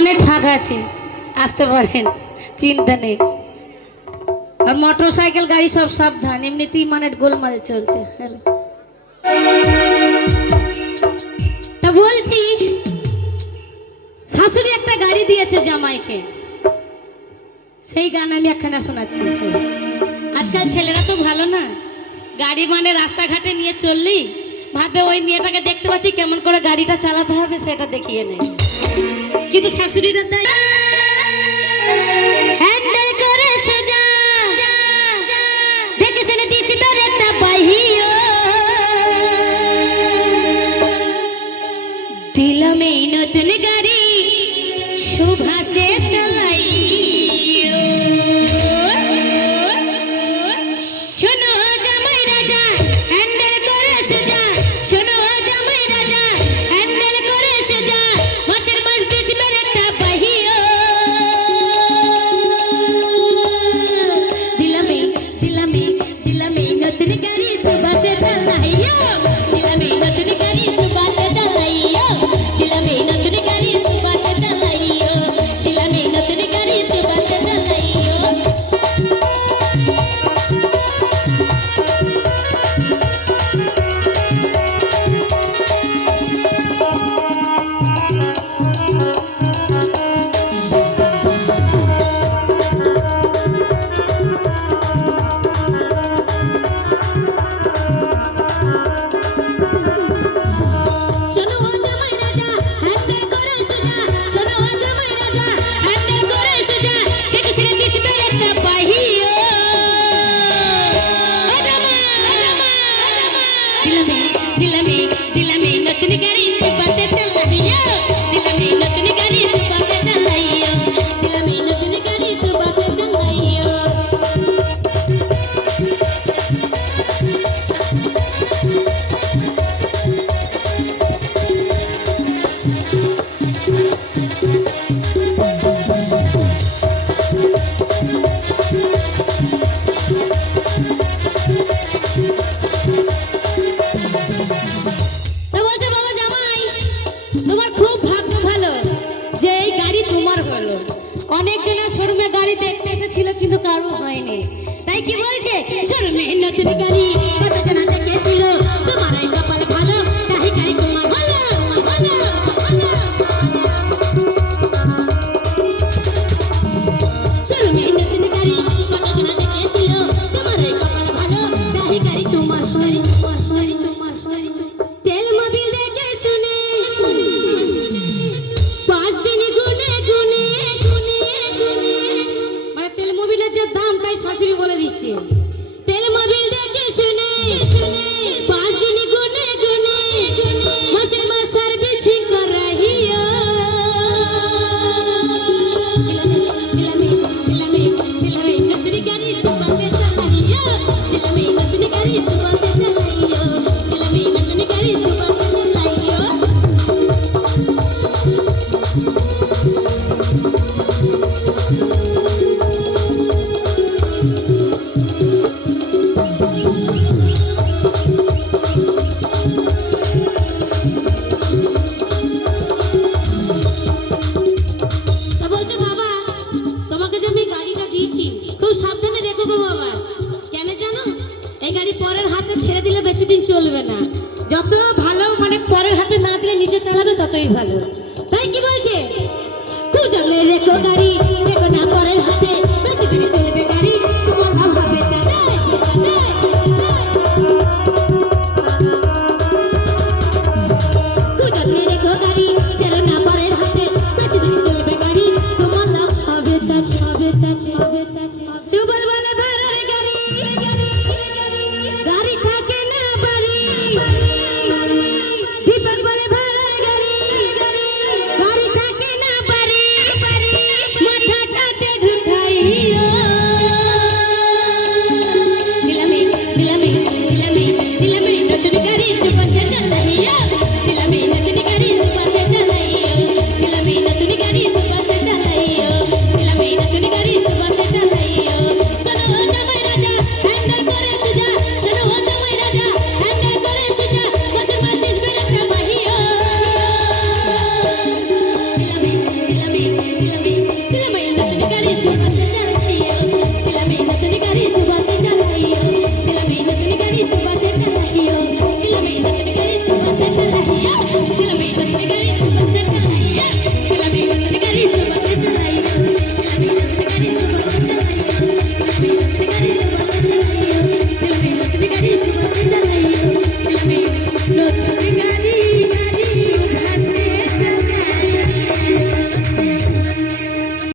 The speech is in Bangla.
অনেক ফাঁকা আছে, আসতে পারেন, চিন্তা নেই। আর মোটর সাইকেল গাড়ি সব সাবধান, এমনিতেই মানে গোলমাল চলছে। হ্যালো, তা বলছি শাশুড়ি একটা গাড়ি দিয়েছে জামাইকে, সেই গান আমি একখানা শোনাচ্ছি। আজকাল ছেলেরা তো ভালো না, গাড়ি মানে রাস্তাঘাটে নিয়ে চললি ভাবে ওই মেয়েটাকে দেখতে পাচ্ছি কেমন করে গাড়িটা চালাতে হবে সেটা দেখিয়ে নেয়, কিন্তু শাশুড়িরা দেয় হ্যান্ডেল করে সোজা দেখে শুনে দিছি তোর একটা বাহিও দিলাম এই নতুন গাড়ি সুভাষে চালাই শোনো জামাই রাজা হ্যান্ডেল করে সোজা শোনো জামাই রাজা হ্যান্ডেল করে সোজা মাছের মাছ বেচবার একটা বাহিও দিলাম এই নতুন গাড়ি সুভাষে চালাইও দিলাম এই নতুন গাড়ি সুভাষে চালাইও দিলাম এই নতুন গাড়ি সুভাষে চালাইও দিলাম এই নতুন গাড়ি সুভাষে চালাইও। তোমার খুব ভাগ্য ভালো যে এই গাড়ি তোমার হলো, অনেক জনের শোরুমে গাড়ি দেখতে এসেছিল কিন্তু কারো হয়নি, তাই কি বলছি